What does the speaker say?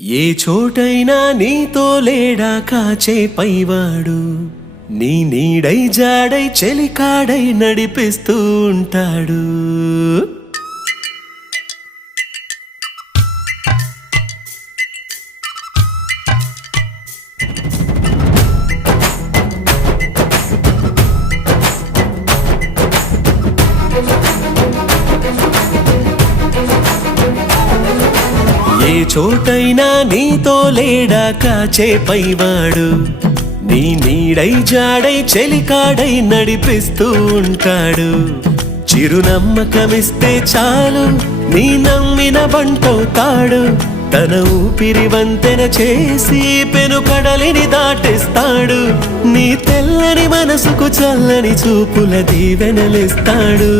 ఏ చోటైనా నీతో లేడా కాచే పైవాడు, నీ నీడై జాడై చెలికాడై నడిపిస్తూ ఉంటాడు. ఏ చోటైనా నీతో లేడా కాచే పైవాడు, నీ నీడై జాడై చెలికాడై నడిపిస్తూ ఉంటాడు. చిరునమ్మకమిస్తే చాలు నీ నమ్మిన బంటవుతాడు. తన ఊపిరి వంతెన చేసి పెను కడలిని దాటిస్తాడు. నీ తెల్లని మనసుకు చల్లని చూపుల దీవెనలిస్తాడు.